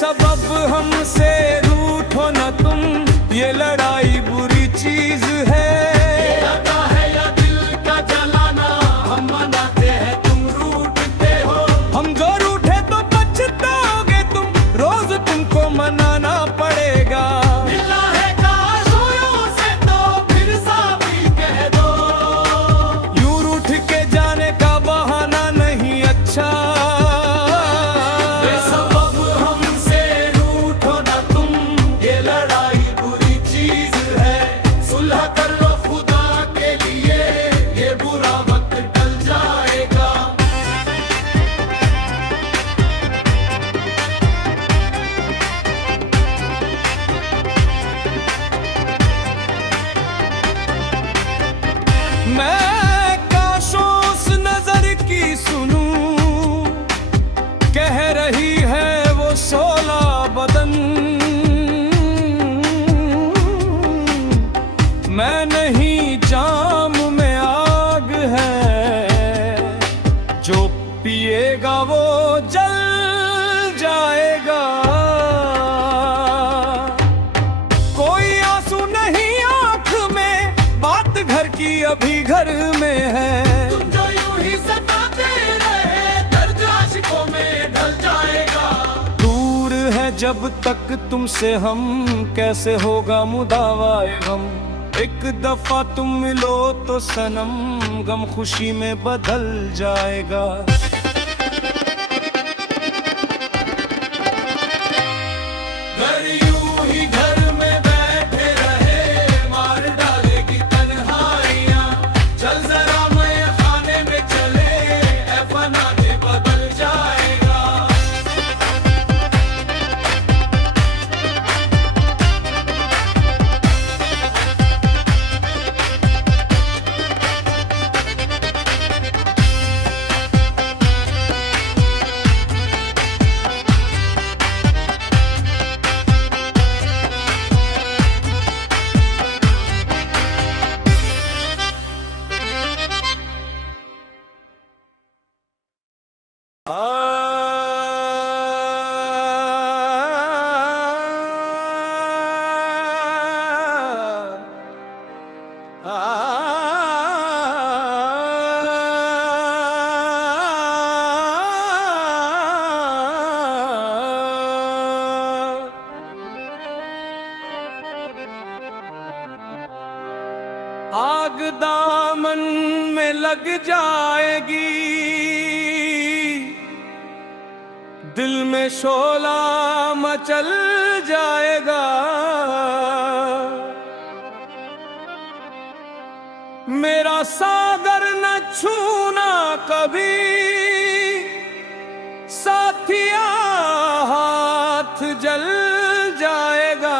बेसबब हमसे रूठो न तुम, ये लड़ाई बुरी चीज है। लगा है या दिल का जलाना, हम मनाते हैं तुम रूठते हो। हम जो रूठे तो पछताओगे तुम, रोज तुमको मनाना पड़ेगा। मिला है काशों से तो फिर साफी कह दो। यूं रूठ के जाने का बहाना नहीं अच्छा। बेसबब हमसे रूठो ना तुम, ये लड़ाई बुरी चीज है। सुलह कर लो खुदा के लिए, ये बुरा वक्त टल जाएगा। मैं काशों उस नजर की सुनूं, कह रही है वो 16 बदन। मैं नहीं जाम में आग है, जो पिएगा वो जल जाएगा। कोई आंसू नहीं आंख में, बात घर की अभी घर में है। तुम जो यूं ही सताते रहे, दर्द आशिकों में ढल जाएगा। दूर है जब तक तुमसे हम, कैसे होगा मुदावाए गम। एक दफा तुम मिलो तो सनम, गम खुशी में बदल जाएगा। घर यूं ही घर में बैठे रहे, मार डालेगी तन्हाइयां। चल जरा मैं खाने में चले, ऐ फनाने बदल जाएगा। आग दामन में लग जाएगी, दिल में शोला मचल जाएगा। मेरा सागर न छूना कभी, साथिया हाथ जल जाएगा।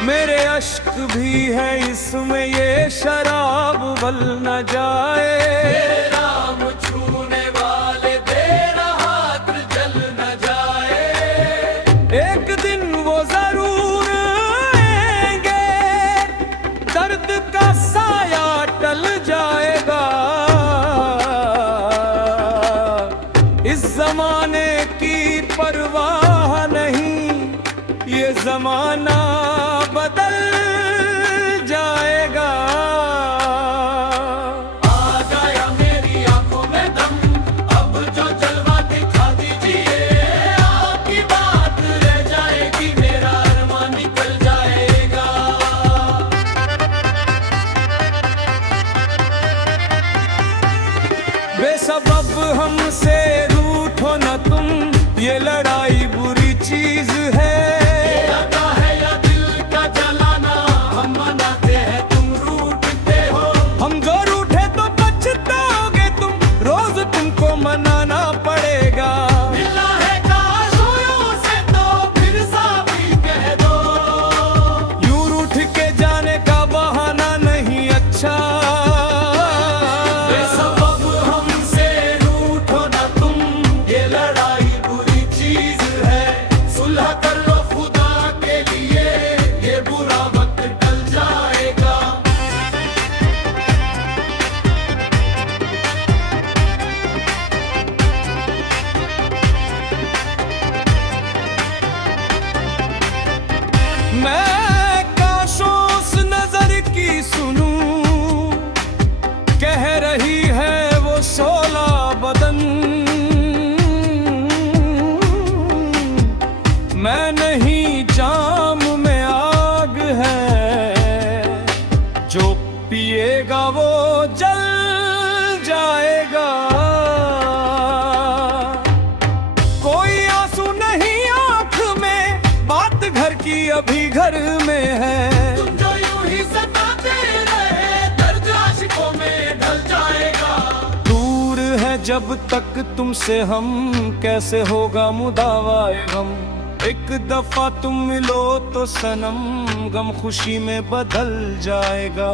मेरे अश्क भी है इसमें, ये शराब बल न जाए। मेरे नाम छूने वाले तेरा हाथ जल न जाए। एक दिन वो जरूर आएंगे, दर्द का साया टल जाएगा। इस जमाने की परवाह नहीं, ये जमाना बदल जाएगा। आ गया मेरी आंखों में दम, अब जो जलवा दिखा दीजिए। आपकी बात रह जाएगी, मेरा अरमान निकल जाएगा। बेसबब हमसे रूठो न तुम, ये लड़ाई बुरी चीज है। लगा है या दिल का जलाना, हम मनाते हैं तुम रूठते हो। हम जो रूठे तो पछताओगे तुम, रोज तुमको मनाना पड़ेगा। मिला है काशों से तो फिर साफी कह दो। यूं रूठ के जाने का बहाना नहीं अच्छा। बेसबब हमसे रूठो ना पिएगा वो जल जाएगा। कोई आंसू नहीं आंख में, बात घर की अभी घर में है। तुम जो यूं ही सताते रहे, दर्द आशिकों में ढल जाएगा। दूर है जब तक तुमसे हम, कैसे होगा मुदावाए गम। एक दफा तुम मिलो तो सनम, गम खुशी में बदल जाएगा।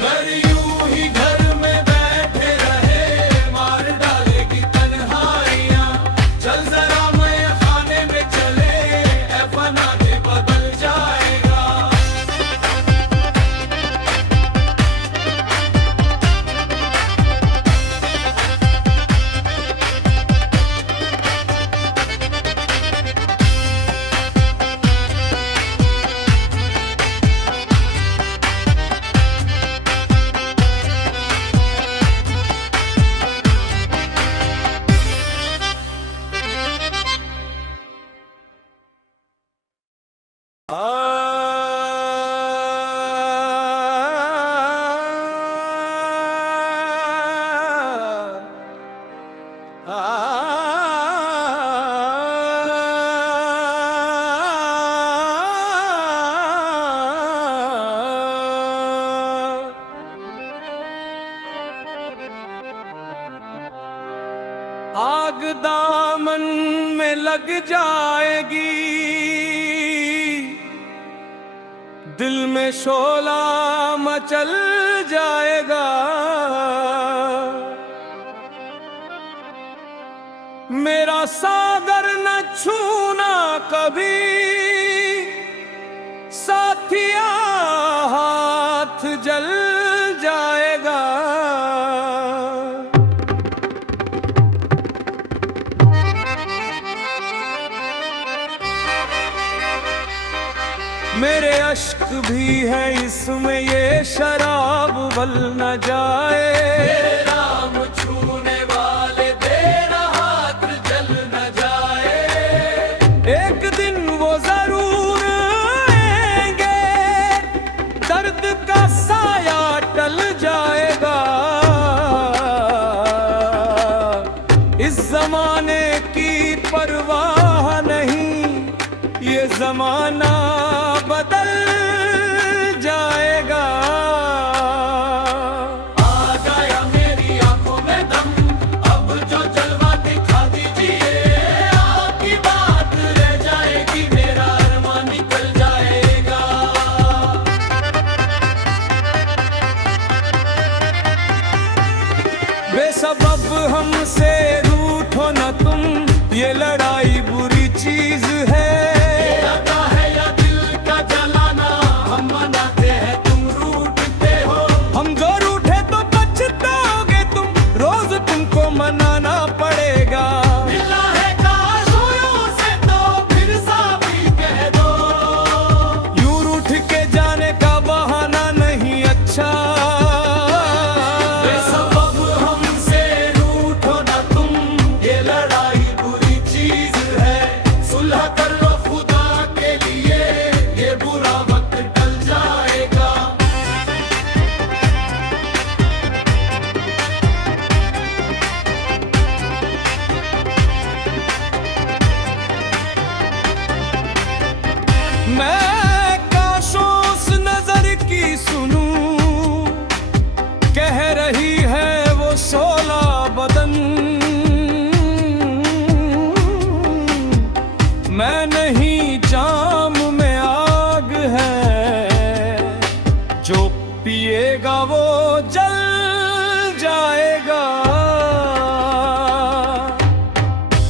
घर यूं ही घर में बैठे रहे, मार डालेगी तन्हाइयां। चल जरा मैं खाने में चले, ऐ फना दे बदल जाएगा। आग दामन में लग जाएगी, दिल में शोला मचल जाएगा। मेरा सागर न छूना कभी, साथिया हाथ जल जाएगा। मेरे अश्क भी है इसमें, ये शराब बल न जाए। तेरे नाम छूने वाले तेरा हाथ जल न जाए। एक दिन वो जरूर आएंगे, दर्द का साया टल जाएगा। इस जमाने की परवाह नहीं, ये जमाना बदल जाएगा। आ गया मेरी आंखों में दम, अब जो जलवा दिखा दीजिए। आपकी बात रह जाएगी, मेरा अरमान निकल जाएगा। बेसबब हमसे रूठो न तुम, ये लड़ाई बुरी चीज है। लगा है या दिल का जलाना, हम मनाते हैं तुम रूठते हो। हम जो रूठे तो पछताओगे तुम, रोज तुमको मनाना पड़ेगा। मिला है काशों से तो फिर साफी कह दो। यूं रूठ के जाने का बहाना नहीं अच्छा। बेसबब हमसे रूठो ना तुम, ये लड़ाई बुरी चीज है। सुलह कर लो खुदा के लिए, ये बुरा वक्त टल जाएगा। मैं काशों उस नजर की सुनूं, कह रही है वो शोला बदन। मैं नहीं जाम में आग है, जो पिएगा वो जल जाएगा।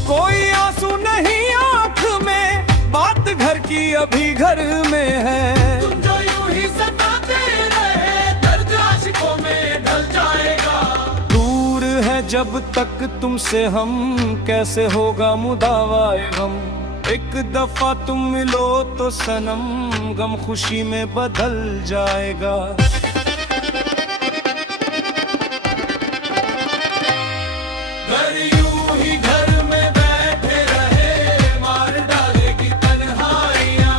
कोई आंसू नहीं आंख में, बात घर की अभी घर में है। तुम जो यूं ही सताते रहे, दर्द आशिकों में ढल जाएगा। दूर है जब तक तुमसे हम, कैसे होगा मुदावाए गम। एक दफा तुम मिलो तो सनम, गम खुशी में बदल जाएगा। घर यूं ही घर में बैठे रहे, मार डालेगी तन्हाइयां।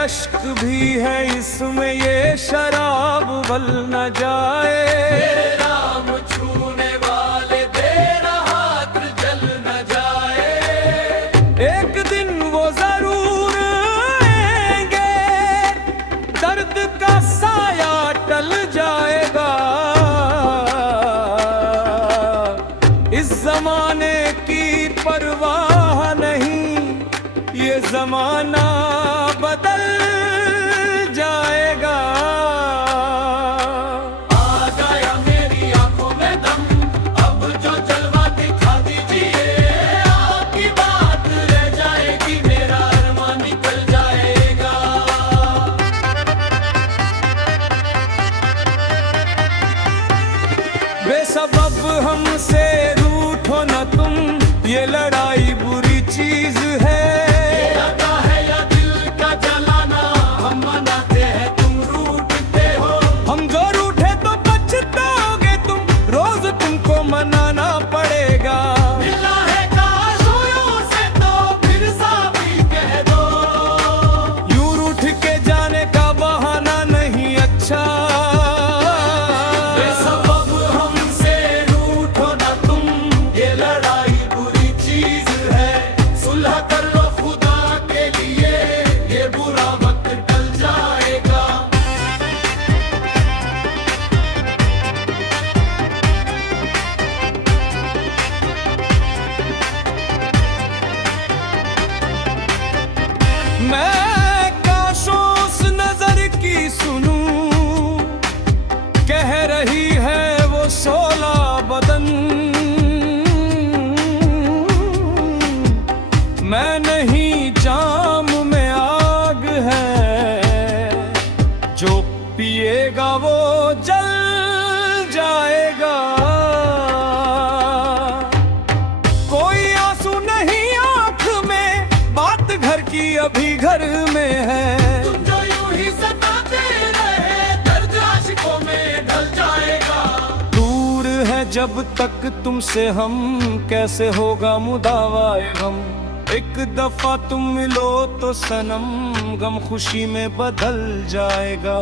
अश्क भी है इसमें, ये शराब बल न जाए। मेरे राम छूने वाले तेरा हाथ जल न जाए। एक दिन वो जरूर आएंगे, दर्द का साया टल जाएगा। इस जमाने की परवाह नहीं, ये जमाना बदल जाएगा। आ गया मेरी आंखों में दम, अब जो जलवा दिखा दीजिए। आपकी बात रह जाएगी, मेरा अरमान निकल जाएगा। बेसबब हमसे रूठो न तुम, ये लड़ाई बुरी चीज है। लगा है या दिल का जलाना, हम मनाते हैं तुम रूठते हो। हम जो रूठे तो पछताओगे तुम, रोज तुमको मनाना पड़ेगा। मिला है काशों से तो फिर साफी कह दो। यूं रूठ के जाने का बहाना नहीं अच्छा। बेसबब हमसे रूठो ना तुम, ये लड़ाई बुरी चीज है। सुलह कर लो खुदा के लिए, ये बुरा वक्त टल जाएगा। मैं काशों उस नजर की सुनूं, कह रही है वो शोला बदन। मैं नहीं जाम में आग है, जो पिएगा वो जल जाएगा। कोई आंसू नहीं आंख में, बात घर की अभी घर में है। तुम जो यूं ही सताते रहे, दर्द आशिकों में ढल जाएगा। दूर है जब तक तुमसे हम, कैसे होगा मुदावाए गम। एक दफा तुम मिलो तो सनम, गम खुशी में बदल जाएगा।